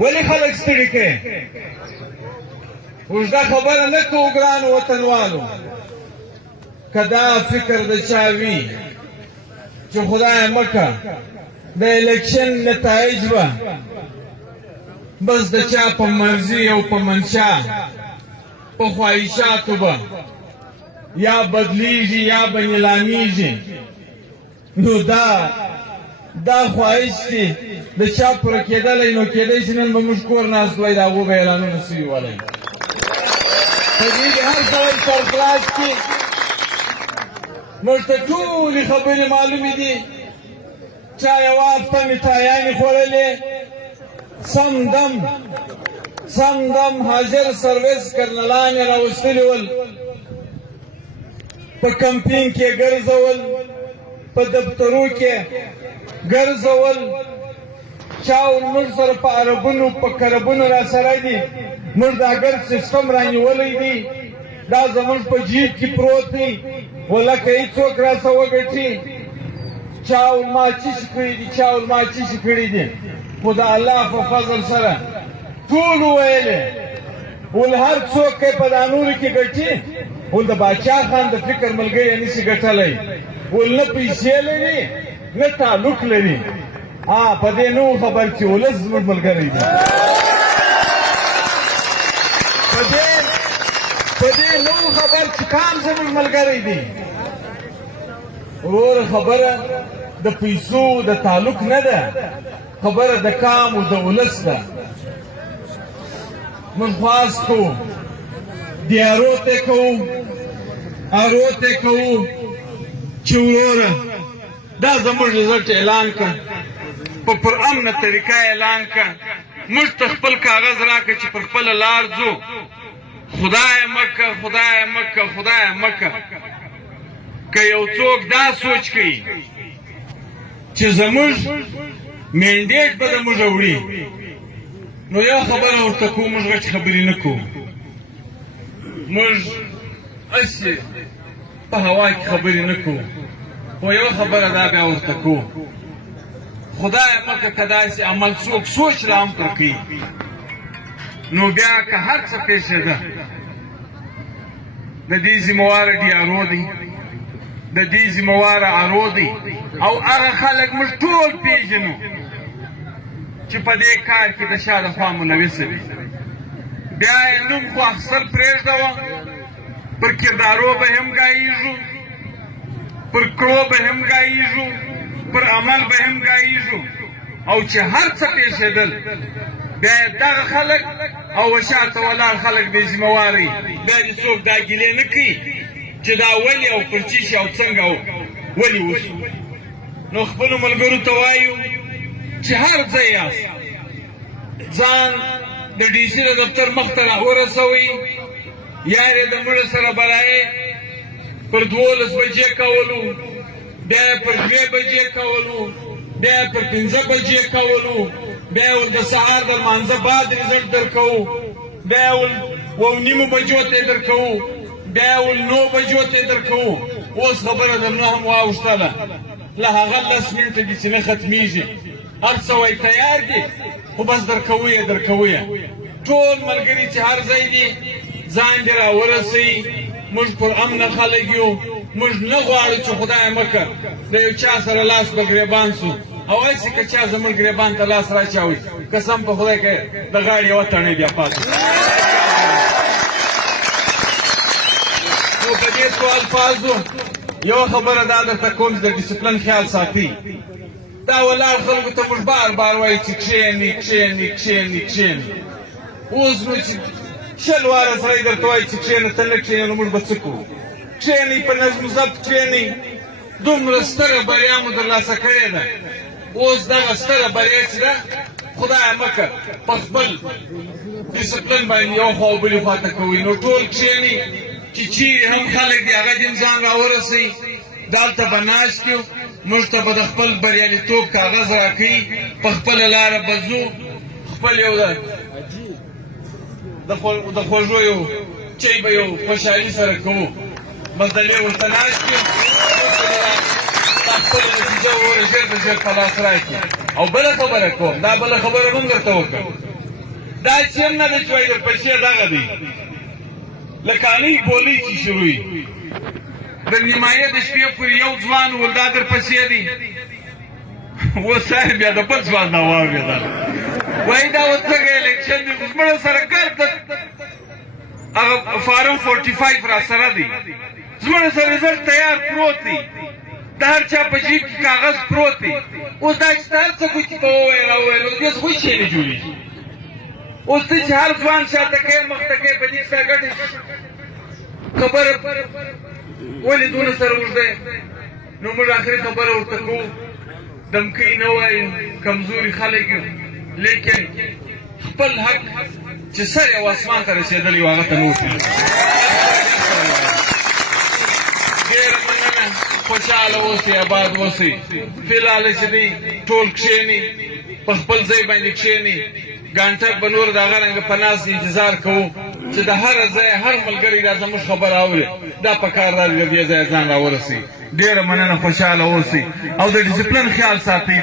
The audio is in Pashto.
ولې خلک ستړي کوي اوږده خبره نه کوو ګرانو وطنوالو که دا فکر د چا وي چې خدای مکه د الیکشن نتایج به بس د چا په مرضي او په منشا په خواهشاتو به یا بدلیږي یا به نیلامیږي نو دا خواهش چې د چا پوره کېدلی نو کېدی شي نن به موږ کور ناست وای د هغو به اعلانونه سوي ولی په دې کې هر سړی سرفراز کړي موږ ته ټولې خبرې معلومې دي چا یوه هفته میټایانې خوړلې سم دم حاضر سرویس کرنلان یې راوستلي ول په کمپین کې ګرځول په دفترو کې ګرځول چا موږ سره په عربونو په کربونو را سره دي موږ د اګر سیستم رانیولی دی دا زموږ په جیب کې پروت دی ولکه هېڅوک راسه وګټي چا ما چیشي کړي دي چا ما چیشي کړي دي خو د الله په فضل سره ټول وویلې ول هر څوک په دا نورو کې ګټي ول د باچا خان د فکر ملګری نشي ګټلی ول نه پیسې لري نه تعلق لري په دې نو خبر چې ولس زموږ ملګری دی په دې نو خبر چې کام زموږ ملګری دی ورور خبره د پیسو د تعلق نه ده خبره د کام او د ولس ده موږ خواست کوو دیارو ته کوو ارو ته کوو چې وروره دا زموږ رزلټ اعلان کړه په پرامنه طریقه اعلان کړه موږ ته خپل کاغذ راکړه چې پر خپله لار ځو خدای مکه خدای مکه خدای مکه که یو څوک دا سوچ کوي چې زموږ مینډیټ به د موږ وړي نو یو خبره ورته کوو موږ غټې خبرې نه کوو موږ هسې په هوا کې خبرې نه کوو خو یو خبره دا بیا ورته کوو خدای مکه که داسې عمل څوک سوچ را هم پر کوي نو بیا که هر څه پیښېده د دې ذمهواره ډیارو دی د دې ذمهواره ارو دی او هغه خلک موږ ټول پېژنو چې په دې کار کې د شا لخوا ملوثه دي بیا یې نوم خو اخیستل پرېږدوه پر کردارو به هم ګایېږو پر کړو به هم ګایېږو پر عمل به هم ګایېږو او چې هر څه پیښېدل بیا یې دغه خلک او شاته ولاړ خلک بې ذمهوارئ بیا دې څوک دا ګیلې نه کوي چې دا ولې او پر چی شي او څنګه او ولې وشو نو خپلو ملګرو ته وایو چې هر ځای یاست ځان د ډي سي د دفتر مخ ته راورسوئ یار یې د مړه سره بلایې پر 12 بجې کولو بیا یې پر 2 بجې کولو بیا یې پر 15 بجې کولو بیا یې د سهار د لمانځه بعد رزلټ درکوو بیا یې 9:30 بجو ته درکوو بیا یې 9 بجو ته درکوو اوس خبره د 9 هم واوښتله له هغه 10 منټه دي چې نه ختمیږي هر څه وایي تیار دي خو بس درکوو یې ټول ملګري چې هر ځای دي ځان دې راورسوي موږ پر امنه خلک یو موږ نه غواړو چې خدای مکه د یو چا سره لاس په ګریبان سو او هسې که چا زموږ ګریبان ته لاس راچاوي قسم په خدای که د غاړې یوه تڼۍ بیا پاتې نو په دې څو الفاظو یوه خبره دا درته کوم چې د ډسپلن خیال ساتي دا ولاړ خلکو ته موږ بار بار وایو چې کښېنئ اوس نو چې 100 واره سړی درته وایي چې کښېنه ته نه کښېنې نو موږ به څه کوو کښېنئ په نظم و ضبط کښېنئ دومره ستره بریا مو ترلاسه کړې ده اوس دغه ستره بریا چې ده خدای مکه په خپل ډسپلن باندې یو خوا او بلې خوا ته کوئ نو ټول کښېنئ چې چیرې هم خلک دي هغه دې ځان راورسوي دلته به ناست یو موږ ته به د خپل بریالیتوب کاغذ راکوي په خپله لاره به ځو خپل یو د خوږو یو چای به یو خوشحالي سره کوو مزدلې ورته ناست یو دا خپله نتیجه وګوره ژر په ژر په لاس راکړي او بله خبره کوم دا بله خبره هم درته وکړم دا چې هم نه دی چې وایي درپسې دغه دی لکه انۍ بولۍ چې شروع وي د نیمایه د شپې پورې یو ځوان ول دا درپسې دی اوس صاحب بیا د بل ځوان نه واورېدل وایي دا اوس څنګه الیکشن دی مړه سره ګرد هغه فارم 45 را سره دی زموږ سره رزلټ تیار پروت دی د هر چا په جیب کې کاغذ پروت دی اوس دا چې ته هر څه ګوتې به وویل او وویل اوس دې خو شی نه جوړېږي اوس ته چې هر ځوان شاته کوې مخته کوې په دې ستا ګټې خبره ولې دونه سره اوږده نو موږ آخري خبره ورته کوو دمکۍ نه وایو کمزوري خلک یو لیکن خپل حق چې سر یو اسمان ته رسېدلی و هغه ته نه وپېژنو ډېره مننه خوشحاله اوسئ آباد اوسئ فلحال چې دی ټول کښېنئ په خپل ځای باندې کښېنئ ګانټک به نور د هغه رنګه په ناست انتظار کوو چې د هره ځای هر ملګري دا زموږ خبره اوري دا په کار دا د دې ځای ځان راورسوي ډېره مننه خوشحاله اوسئ او د ډسپلن خیال ساتئ